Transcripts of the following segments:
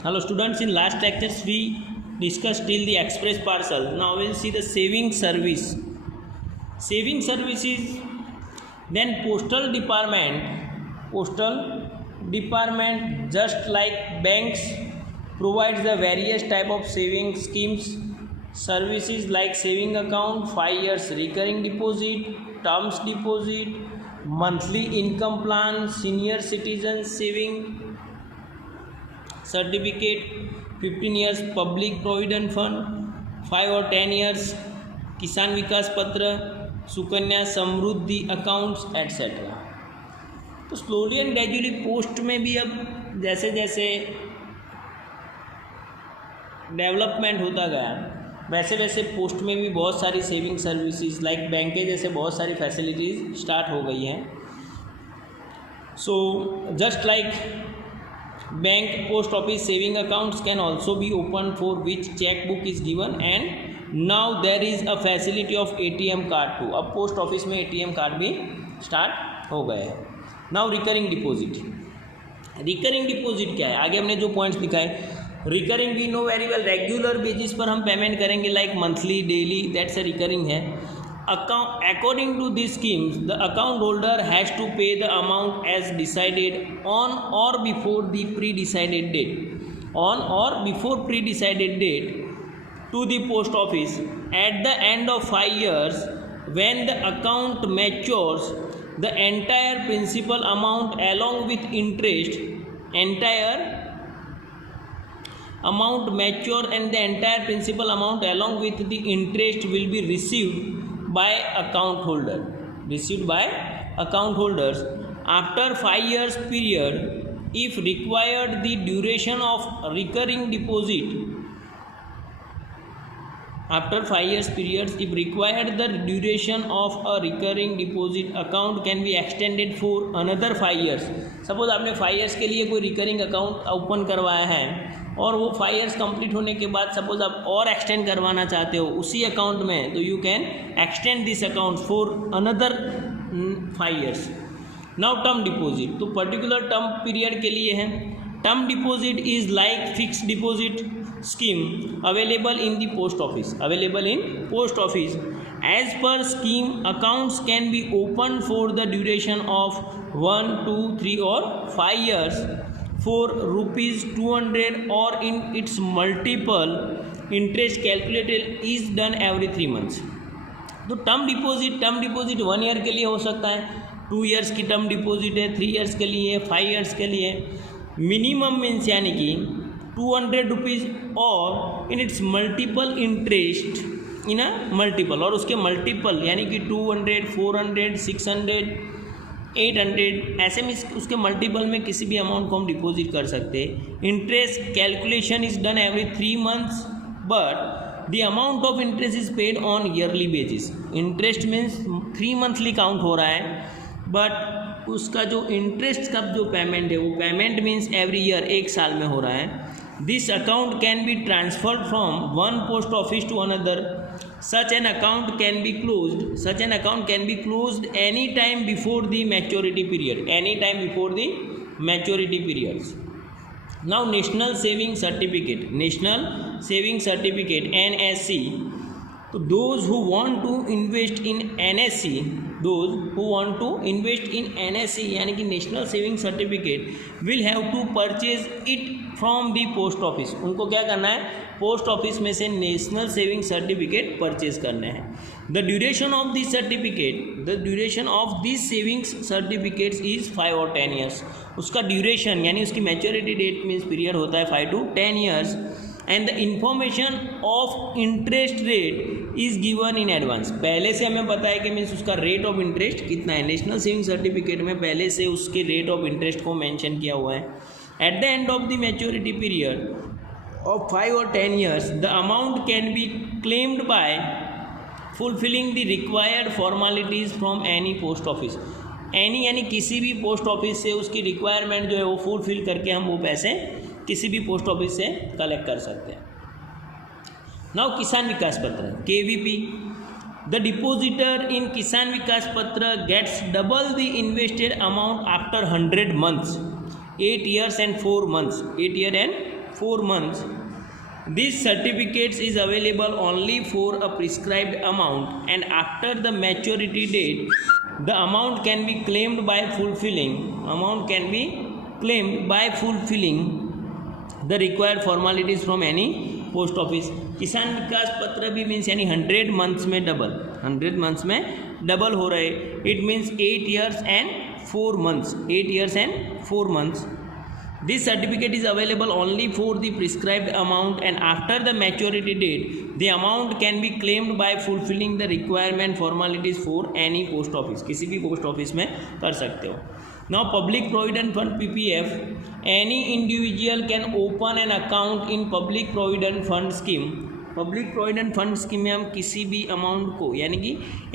Hello students, in last lectures we discussed till the express parcel. Now we will see the saving service. Saving service is then postal department just like banks provides the various type of saving schemes, services like saving account, 5 years recurring deposit, terms deposit, monthly income plan, senior citizen saving certificate, 15 years public provident fund, 5 और 10 years किसान विकास पत्र, Sukanya Samriddhi accounts etcetera. तो slowly and gradually post में भी अब जैसे जैसे development होता गया वैसे वैसे पोस्ट में भी बहुत सारी सेविंग सर्विसेज लाइक बैंक के जैसे बहुत सारी फैसिलिटीज़ स्टार्ट हो गई हैं. So just like bank, post office saving accounts can also be open for which cheque book is given and now there is a facility of ATM card too. अब post office में ATM card भी start हो गए हैं. Now recurring deposit. Recurring deposit क्या है? आगे हमने जो पॉइंट्स दिखाए, recurring we know very well, regular basis पर हम पेमेंट करेंगे like monthly, daily, that's a recurring है. Account, according to these schemes, the account holder has to pay the amount as decided on or before the pre-decided date to the post office at the end of 5 years. When the account matures, the entire principal amount along with interest, will be received by account holders after 5 years period. If required, the duration of recurring deposit after 5 years periods, if required, the duration of a recurring deposit account can be extended for another 5 years. Suppose आपने 5 years के लिए कोई recurring account open करवाया है और वो 5 years complete होने के बाद सपोज आप और एक्सटेंड करवाना चाहते हो उसी अकाउंट में, तो you can extend this account for another 5 years. Now term deposit, तो पर्टिकुलर टर्म पीरियड के लिए है. Term deposit is like fixed deposit scheme available in post office. As per scheme, accounts can be opened for the duration of 1, 2, 3 or 5 years for rupees 200 or in its multiple. Interest calculated is done every 3 months. तो term deposit 1 year के लिए हो सकता है, 2 years की term deposit है, 3 years के लिए, 5 years के लिए. मिनिमम मीन्स यानी कि 200 रुपीज़ और in its multiple interest in a multiple, और उसके मल्टीपल यानी कि 200, 400, 600, 800 ऐसे में उसके मल्टीपल में किसी भी अमाउंट को हम डिपॉजिट कर सकते हैं. Interest calculation is done every 3 months but the amount of interest is paid on yearly basis. Interest means 3 monthly count हो रहा है बट उसका जो इंटरेस्ट का जो पेमेंट है वो पेमेंट मीन्स एवरी ईयर, 1 साल में हो रहा है. This account can be transferred from one post office to another. Such an account can be closed any time before the maturity periods. Now National Saving Certificate, NSC. So those who want to invest in NSC, यानी कि national saving certificate will have to purchase it from the post office. उनको क्या करना है? Post office में से national saving certificate purchase करने हैं. The duration of this savings certificates is 5 और 10 years. उसका ड्यूरेशन यानी उसकी मैच्योरिटी डेट मीन्स पीरियड होता है 5 to 10 years. And the information of interest rate is given in advance. पहले से हमें पता है कि मीन्स उसका रेट ऑफ इंटरेस्ट कितना है. नेशनल सेविंग सर्टिफिकेट में पहले से उसके रेट ऑफ इंटरेस्ट को मेंशन किया हुआ है. At the end of the maturity period of 5 or 10 years, the amount can be claimed by fulfilling the required formalities from any post office. यानी किसी भी पोस्ट ऑफिस से उसकी रिक्वायरमेंट जो है वो फुलफिल करके हम वो पैसे किसी भी पोस्ट ऑफिस से कलेक्ट कर सकते हैं. नाउ किसान विकास पत्र, KVP. The depositor in Kisan Vikas Patra gets double the invested amount after 100 months, 8 years and 4 months, 8 year and 4 months. This certificate is available only for a prescribed amount, and after the maturity date, the amount can be claimed by fulfilling the required formalities from any post office. किसान विकास पत्र भी means यानी 100 months में double हो रहे. It means 8 years and 4 months. This certificate is available only for the prescribed amount, and after the maturity date, the amount can be claimed by fulfilling the requirement formalities for any post office. किसी भी post office में कर सकते हो. Now, Public Provident Fund PPF, any individual can open an account in Public Provident Fund Scheme. Public provident fund scheme में हम किसी भी अमाउंट को यानी कि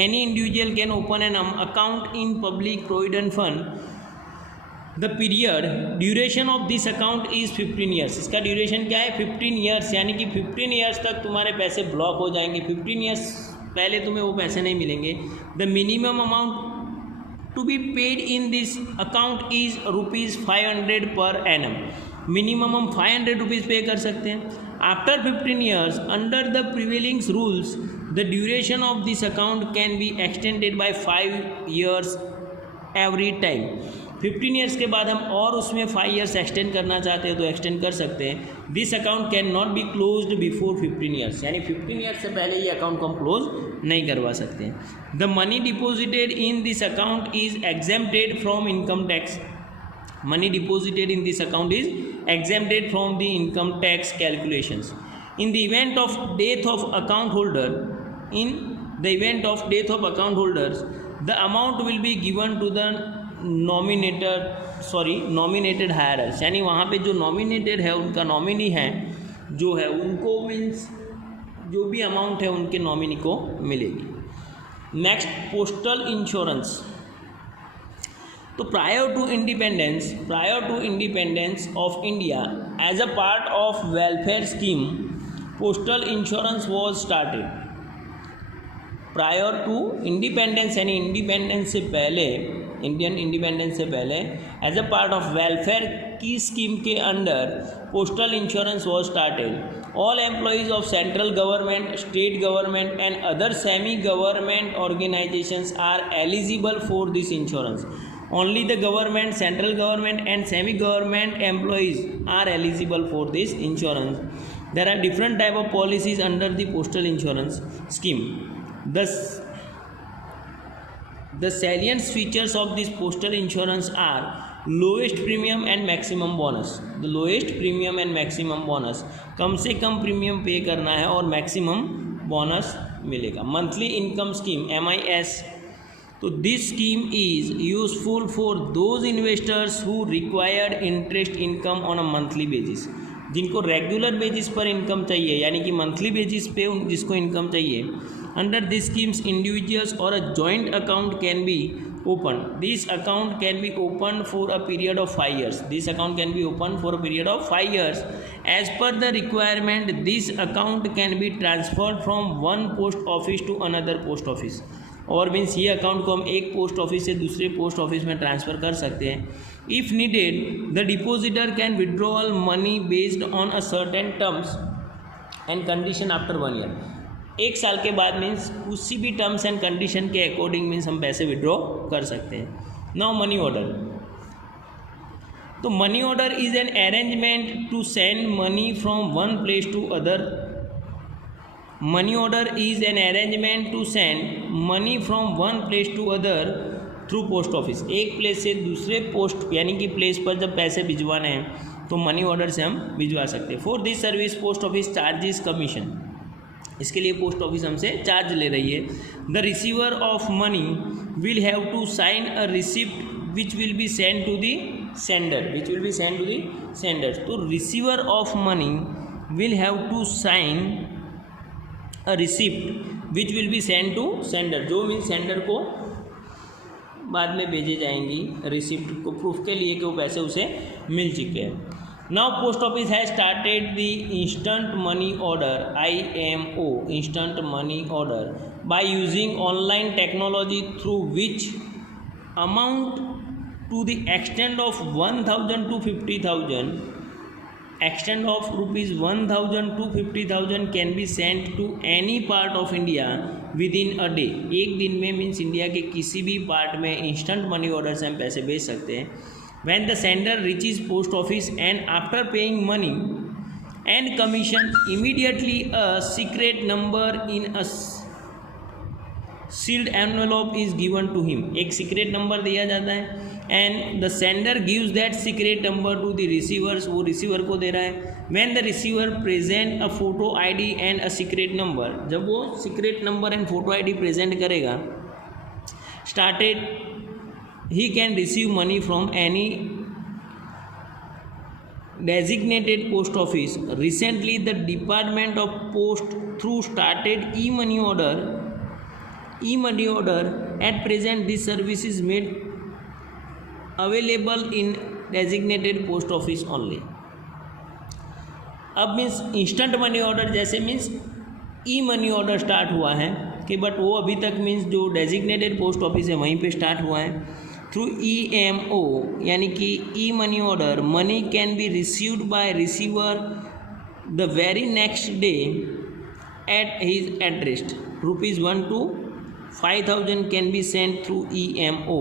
any individual can open an account in public provident fund. The period duration of this account is 15 years. इसका duration क्या है? 15 years. यानी कि 15 years तक तुम्हारे पैसे ब्लॉक हो जाएंगे. 15 years पहले तुम्हें वो पैसे नहीं मिलेंगे. The minimum amount to be paid in this account is ₹500 per annum. Minimum हम 500 रुपीज़ पे कर सकते हैं. After 15 years, under the prevailing rules, the duration of this account can be extended by 5 years every time. 15 years के बाद हम और उसमें 5 years एक्सटेंड करना चाहते हैं तो एक्सटेंड कर सकते हैं. This account can not be closed before 15 years. यानी 15 years से पहले ये अकाउंट को हम क्लोज नहीं करवा सकते हैं. The money deposited in this account is exempted from income tax. Money deposited in this account is exempted from the income tax calculations. In the event of death of account holder, the amount will be given to the nominated hirers. यानी वहाँ पे जो nominated है उनका nominee है जो है उनको मीन्स जो भी अमाउंट है उनके नॉमिनी को मिलेगी. Next, postal insurance. तो prior to independence of India, as a part of welfare scheme, postal insurance was started. Prior to independence यानी इंडिपेंडेंस से पहले, इंडियन इंडिपेंडेंस से पहले, as a part of welfare की स्कीम के under postal insurance was started. All employees of central government, state government and other semi government organisations are eligible for this insurance. Only the government, central government and semi-government employees are eligible for this insurance. There are different type of policies under the postal insurance scheme. The salient features of this postal insurance are lowest premium and maximum bonus. The lowest premium and maximum bonus. कम से कम premium पे करना है और maximum bonus मिलेगा. Monthly income scheme MIS. तो this scheme is useful for those investors who required interest income on a monthly basis. जिनको regular basis पर income चाहिए यानी कि मंथली बेसिस पे जिसको इनकम चाहिए. अंडर दिस स्कीम्स इंडिविजुअल्स और a joint account can be open. This account can be open for a period of 5 years. This account can be open for a period of 5 years. As per the requirement this account can be transferred from one post office to another post office. और means ये account को हम एक post office से दूसरे post office में transfer कर सकते हैं. If needed the depositor can withdrawal money based on a certain terms and condition after 1 year. 1 साल के बाद मीन्स उसी भी टर्म्स एंड कंडीशन के अकॉर्डिंग मीन्स हम पैसे विड्रॉ कर सकते हैं. Now money order. तो money order is an arrangement to send money from one place to other. Money order is an arrangement to send money from one place to other through post office. एक place से दूसरे post यानी कि place पर जब पैसे भिजवाने हैं तो मनी ऑर्डर से हम भिजवा सकते हैं. For this service post office charges commission. इसके लिए पोस्ट ऑफिस हमसे चार्ज ले रही है. The receiver of money will have to sign a receipt which will be send to the sender. तो receiver of money will have to sign a receipt which will be send to sender. जो means sender को बाद में भेजे जाएंगी receipt को proof के लिए कि वो पैसे उसे मिल चुके हैं. Now post office has started the instant money order IMO instant money order by using online technology through which amount to the extent of 1,000 to 50,000 extent of rupees 1000 to 50,000 can be sent to any part of India within a day. एक दिन में means India के किसी भी part में instant money order से हम पैसे भेज सकते हैं. When the sender reaches post office and after paying money and commission, immediately a secret number in a sealed envelope is given to him. एक secret number दिया जाता है and the sender gives that secret number to the receivers. वो receiver को दे रहा है. When the receiver present a photo ID and a secret number, जब वो secret number and photo ID present करेगा, started he can receive money from any designated post office. Recently the Department of Post through started e-money order. At present this service is made available in designated post office only. अब means instant money order जैसे means ई money order start हुआ है कि but वो अभी तक means जो designated post office है वहीं पे स्टार्ट हुआ है. थ्रू EMO यानी कि E money order money can be received by receiver the very next day at his address. ₹1 to 5,000 can be sent through EMO.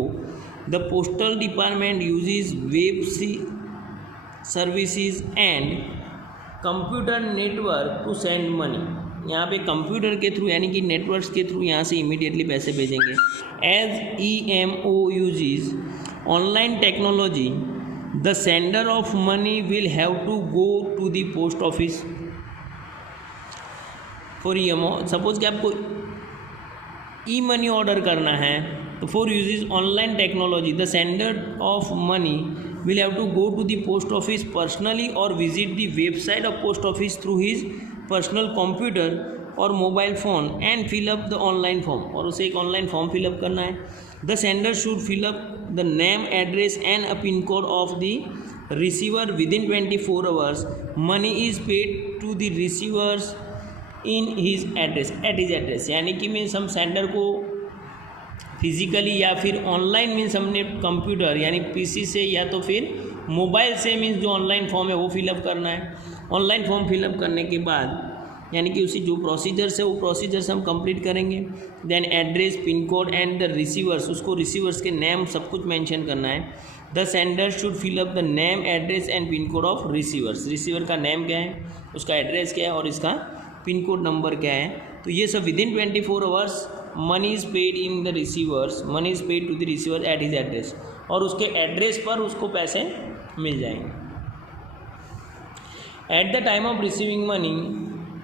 The postal department uses web services and computer network to send money. यहाँ पे computer के through यानी कि networks के through यहाँ से immediately पैसे भेजेंगे. As EMO uses online technology, the sender of money will have to go to the post office for EMO. Suppose कि आपको ई मनी ऑर्डर करना है तो for uses online technology the sender of money will have to go to the post office personally और visit the website of post office through his personal computer और mobile phone and fill up the online form. और उसे एक online form fill up करना है. The sender should fill up the name address and a pin code of the receiver within 24 hours. Money is paid to the receivers in his address at his address. यानी कि means हम sender को physically या फिर online means हमने computer यानी PC से या तो फिर मोबाइल से मीन्स जो ऑनलाइन फॉर्म है वो फिलअप करना है. ऑनलाइन फॉर्म फिलअप करने के बाद यानी कि उसी जो प्रोसीजर्स है वो प्रोसीजर्स हम कंप्लीट करेंगे. Then address pin code and the receivers उसको रिसीवर्स के नेम सब कुछ मेंशन करना है. The sender should fill up the name address and pin code of receivers. Receiver का नेम क्या है, उसका एड्रेस क्या है और इसका पिन कोड नंबर क्या है. तो ये सब within 24 hours money is paid in the receivers. Money is paid to the receiver at his address और उसके एड्रेस पर उसको पैसे मिल जाएंगे. At the time of receiving money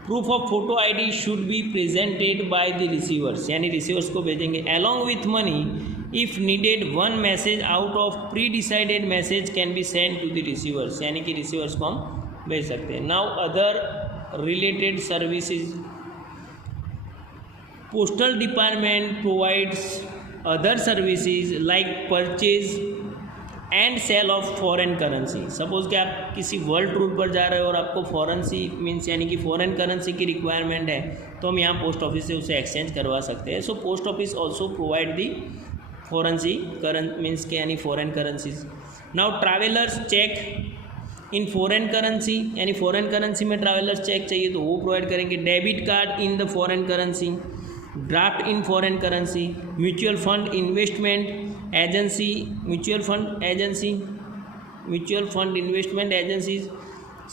proof of photo ID should be presented by the receivers. यानी receivers को भेजेंगे along with money. If needed one message out of pre decided message can be send to the receivers. यानी कि receivers को हम भेज सकते हैं. Now other related services. Postal department provides other services like purchase and sale of foreign currency. Suppose कि आप किसी वर्ल्ड टूर पर जा रहे हो और आपको फॉरेंसी मीन्स यानी कि फॉरेन करेंसी की रिक्वायरमेंट है तो हम यहाँ पोस्ट ऑफिस से उसे एक्सचेंज करवा सकते हैं. So post office also provide the forex means के यानी foreign currencies. Now travellers cheque in foreign currency यानी फॉरेन करेंसी में ट्रैवलर्स चेक चाहिए तो वो प्रोवाइड करेंगे. Debit card in the foreign currency, draft in foreign currency, mutual fund investment agency, mutual fund investment agencies,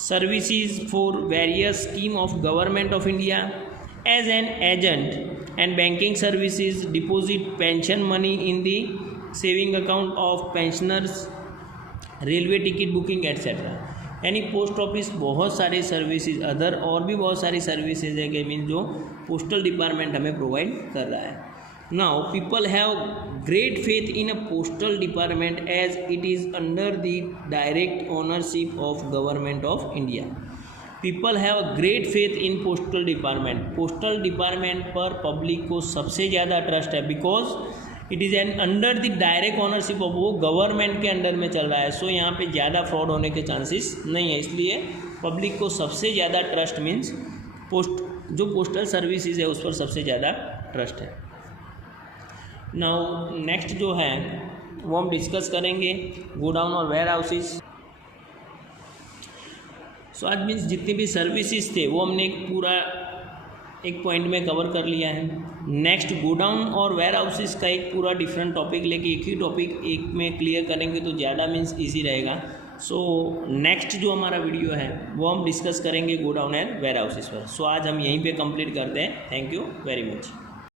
services for various scheme of government of India as an agent and banking services, deposit pension money in the saving account of pensioners, railway ticket booking etcetera. यानी post office बहुत सारी services other और भी बहुत सारी services है कि mean जो पोस्टल डिपार्टमेंट हमें प्रोवाइड कर रहा है. Now people have great faith in a postal department as it is under the direct ownership of government of India. People have great faith in postal department. Postal department पर public को सबसे ज़्यादा trust है because it is an under the direct ownership of वो government के under में चल रहा है. सो यहाँ पे ज़्यादा फ्रॉड होने के चांसेस नहीं है. इसलिए पब्लिक को सबसे ज़्यादा ट्रस्ट मीन्स जो पोस्टल सर्विसेज है उस पर सबसे ज़्यादा ट्रस्ट है. नाउ नेक्स्ट जो है वो हम डिस्कस करेंगे गोडाउन और वेयर हाउसेज. सो आज मीन्स जितनी भी सर्विसेज थे वो हमने एक पॉइंट में कवर कर लिया है। नेक्स्ट गोडाउन और वेयर हाउसेस का एक पूरा डिफरेंट टॉपिक लेके एक ही टॉपिक एक में क्लियर करेंगे तो ज़्यादा मीन्स ईजी रहेगा। सो नेक्स्ट जो हमारा वीडियो है वो हम डिस्कस करेंगे गोडाउन एंड वेयर हाउसेस पर। सो आज हम यहीं पे कंप्लीट करते हैं। Thank you very much.